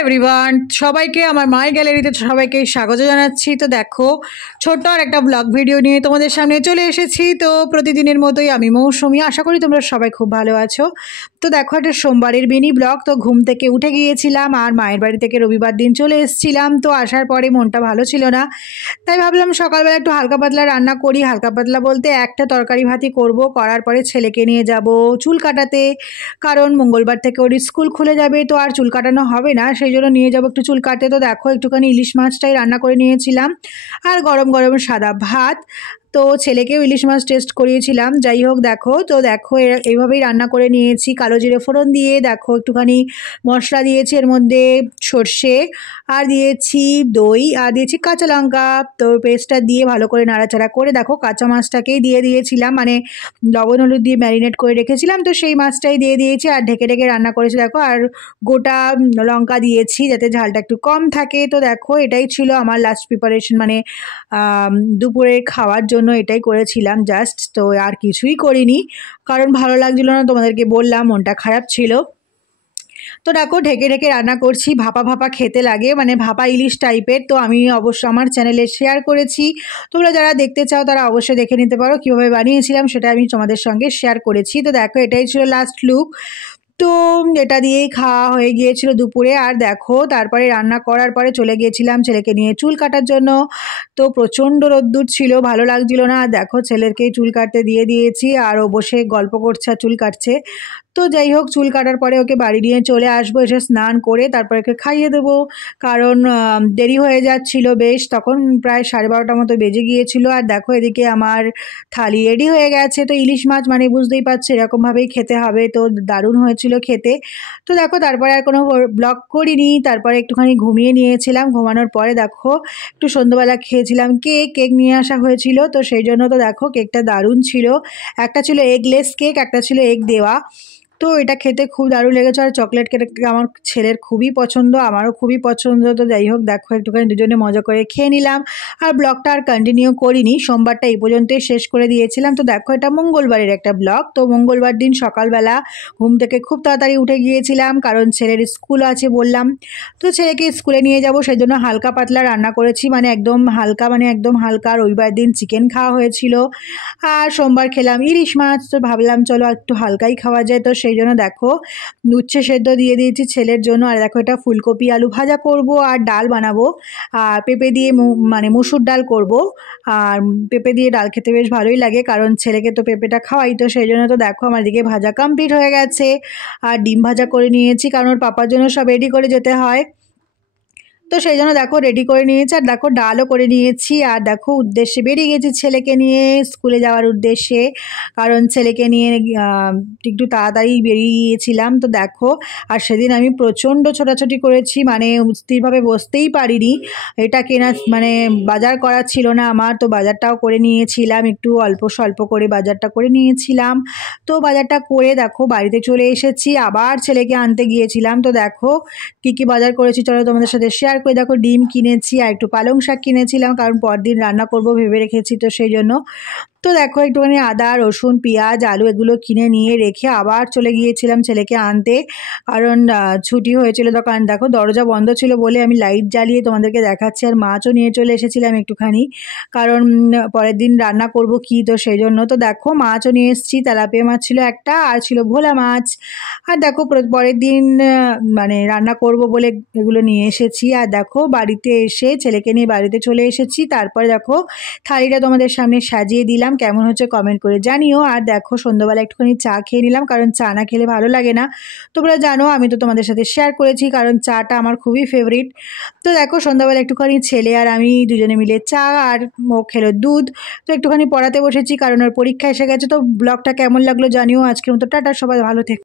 Everyone, সবাইকে আমার মাই গ্যালারিতে সবাইকে স্বাগত জানাচ্ছি। তো দেখো, ছোট্ট আর একটা ব্লগ ভিডিও নিয়ে তোমাদের সামনে চলে এসেছি। তো প্রতিদিনের মতোই আমি মৌসুমি, আশা করি তোমরা সবাই খুব ভালো আছো। তো দেখো, একটা সোমবারের মিনি ব্লগ। তো ঘুম থেকে উঠে গিয়েছিলাম আর মায়ের বাড়ি থেকে রবিবার দিন চলে এসেছিলাম। তো আসার পরে মনটা ভালো ছিল না, তাই ভাবলাম সকালবেলা একটু হালকা পাতলা রান্না করি। হালকা পাতলা বলতে একটা তরকারি ভাতই করব, করার পরে ছেলেকে নিয়ে যাব চুল কাটাতে, কারণ মঙ্গলবার থেকে ওর স্কুল খুলে যাবে। তো আর চুল কাটানো হবে না, সেই জন্য নিয়ে যাবো একটু চুল কাটতে। তো দেখো, একটুখানি ইলিশ মাছটাই রান্না করে নিয়েছিলাম আর গরম গরম সাদা ভাত। তো ছেলেকেও ইলিশ মাছ টেস্ট করিয়েছিলাম। যাই হোক, দেখো তো দেখো এইভাবেই রান্না করে নিয়েছি। কালো জিরে ফোড়ন দিয়ে দেখো একটুখানি মশলা দিয়েছি, এর মধ্যে সর্ষে আর দিয়েছি দই আর দিয়েছি কাঁচা লঙ্কা। তো পেস্টটা দিয়ে ভালো করে নাড়াচাড়া করে দেখো কাঁচা মাছটাকেই দিয়ে দিয়েছিলাম, মানে লবণ হলুদ দিয়ে ম্যারিনেট করে রেখেছিলাম। তো সেই মাছটাই দিয়ে দিয়েছি আর ঢেকে ঢেকে রান্না করেছি দেখো। আর গোটা লঙ্কা দিয়েছি যাতে ঝালটা একটু কম থাকে। তো দেখো, এটাই ছিল আমার লাস্ট প্রিপারেশন, মানে দুপুরে খাওয়ার জন্য এটাই করেছিলাম জাস্ট। তো আর কিছুই করিনি, কারণ ভালো লাগছিল না, তোমাদেরকে বললাম মনটা খারাপ ছিল। তো দেখো, ঢেকে ঢেকে রান্না করছি। ভাপা ভাপা খেতে লাগে, মানে ভাপা ইলিশ টাইপের। তো আমি অবশ্য আমার চ্যানেলে শেয়ার করেছি, তোমরা যারা দেখতে চাও তারা অবশ্যই দেখে নিতে পারো। কীভাবে বানিয়েছিলাম সেটা আমি তোমাদের সঙ্গে শেয়ার করেছি। তো দেখো, এটাই ছিল লাস্ট লুক। তো এটা দিয়েই খাওয়া হয়ে গিয়েছিল দুপুরে। আর দেখো, তারপরে রান্না করার পরে চলে গিয়েছিলাম ছেলেকে নিয়ে চুল কাটার জন্য। তো প্রচণ্ড রোদ্দুর ছিল, ভালো লাগছিল না। আর দেখো, ছেলেকেই চুল কাটতে দিয়ে দিয়েছি আর ও বসে গল্প করছে আর চুল কাটছে। তো যাই হোক, চুল কাটার পরে ওকে বাড়ি নিয়ে চলে আসবো, এসে স্নান করে তারপরে ওকে খাইয়ে দেবো, কারণ দেরি হয়ে যাচ্ছিল বেশ। তখন প্রায় 12:30 মতো বেজে গিয়েছিল। আর দেখো, এদিকে আমার থালি রেডি হয়ে গেছে। তো ইলিশ মাছ মানে বুঝতেই পারছো এরকমভাবেই খেতে হবে। তো দারুণ হয়েছিল খেতে। তো দেখো, তারপরে আর কোনো ব্লগ করিনি। তারপরে একটুখানি ঘুমিয়ে নিয়েছিলাম। ঘুমানোর পরে দেখো, একটু সন্ধ্যাবেলা খেয়েছিলাম কেক নিয়ে আসা হয়েছিল। তো সেই জন্য তো দেখো, কেকটা দারুণ ছিল। একটা ছিল এগলেস কেক, একটা ছিল এগ দেওয়া। তো এটা খেতে খুব দারুণ লেগেছে। আর চকলেট কেক আমার ছেলের খুবই পছন্দ, আমারও খুবই পছন্দ। তো যাই হোক, দেখো একটুখানি দুজনে মজা করে খেয়ে নিলাম। আর ব্লগটা আর কন্টিনিউ করিনি, সোমবারটা এই পর্যন্তই শেষ করে দিয়েছিলাম। তো দেখো, এটা মঙ্গলবারের একটা ব্লগ। তো মঙ্গলবার দিন সকালবেলা ঘুম থেকে খুব তাড়াতাড়ি উঠে গিয়েছিলাম, কারণ ছেলের স্কুল আছে বললাম। তো ছেলেকে স্কুলে নিয়ে যাব, সেই জন্য হালকা পাতলা রান্না করেছি, মানে একদম হালকা। রবিবার দিন চিকেন খাওয়া হয়েছিল আর সোমবার খেলাম ইলিশ মাছ। তো ভাবলাম চলো একটু হালকাই খাওয়া যায়। তো সেই জন্য দেখো, উচ্ছে সেদ্ধ দিয়ে দিয়েছি ছেলের জন্য। আর দেখো, এটা ফুলকপি আলু ভাজা করব আর ডাল বানাবো। আর পেঁপে দিয়ে মানে মুসুর ডাল করব। আর পেঁপে দিয়ে ডাল খেতে বেশ ভালোই লাগে, কারণ ছেলেকে তো পেঁপেটা খাওয়াই। তো সেই জন্য তো দেখো, আমার দিকে ভাজা কমপ্লিট হয়ে গেছে। আর ডিম ভাজা করে নিয়েছি, কারণ ওর পাপার জন্য সব রেডি করে যেতে হয়। তো সেই জন্য দেখো রেডি করে নিয়েছি। আর দেখো, ডালও করে নিয়েছি। আর দেখো, উদ্দেশ্যে বেরিয়ে গেছি ছেলেকে নিয়ে স্কুলে যাওয়ার উদ্দেশ্যে, কারণ ছেলেকে নিয়ে একটু তাড়াতাড়ি বেরিয়ে গিয়েছিলাম। তো দেখো, আর সেদিন আমি প্রচণ্ড ছোটাছুটি করেছি, মানে স্থিরভাবে বসতেই পারিনি। এটা কেনা মানে বাজার করা ছিল না আমার, তো বাজারটাও করে নিয়েছিলাম, একটু অল্প স্বল্প করে বাজারটা করে নিয়েছিলাম। তো বাজারটা করে দেখো বাড়িতে চলে এসেছি, আবার ছেলেকে আনতে গিয়েছিলাম। তো দেখো, কী বাজার করেছি চলো তোমাদের সাথে শেয়ার করে। দেখো, ডিম কিনেছি আর একটু পালং শাক কিনেছিলাম, কারণ পরদিন রান্না করব ভেবে রেখেছি, তো সেই জন্য। তো দেখো, একটুখানি আদা রসুন পেঁয়াজ আলু এগুলো কিনে নিয়ে রেখে আবার চলে গিয়েছিলাম ছেলেকে আনতে, কারণ ছুটি হয়েছিল দোকান। দেখো, দরজা বন্ধ ছিল বলে আমি লাইট জ্বালিয়ে তোমাদেরকে দেখাচ্ছি। আর মাছও নিয়ে চলে এসেছিলাম একটুখানি, কারণ পরের দিন রান্না করব কি, তো সেই জন্য। তো দেখো, মাছও নিয়ে এসেছি, তেলাপিয়া মাছ ছিল একটা আর ছিল ভোলা মাছ। আর দেখো, পরের দিন মানে রান্না করব বলে এগুলো নিয়ে এসেছি। আর দেখো, বাড়িতে এসে ছেলেকে নিয়ে বাড়িতে চলে এসেছি। তারপরে দেখো, থালিটা তোমাদের সামনে সাজিয়ে দিলাম, কেমন হচ্ছে কমেন্ট করে জানিও। আর দেখো, সন্ধ্যাবেলা একটুখানি চা খেয়ে নিলাম, কারণ চা না খেলে ভালো লাগে না। তোমরা জানো, আমি তো তোমাদের সাথে শেয়ার করেছি, কারণ চাটা আমার খুবই ফেভারিট। তো দেখো, সন্ধ্যাবেলা একটুখানি ছেলে আর আমি দুজনে মিলে চা, আর ও খেলো দুধ। তো একটুখানি পড়াতে বসেছি, কারণ ওর পরীক্ষা এসে গেছে। তো ব্লগটা কেমন লাগলো জানিও। আজকের মতো টাটা, সবাই ভালো থেকো।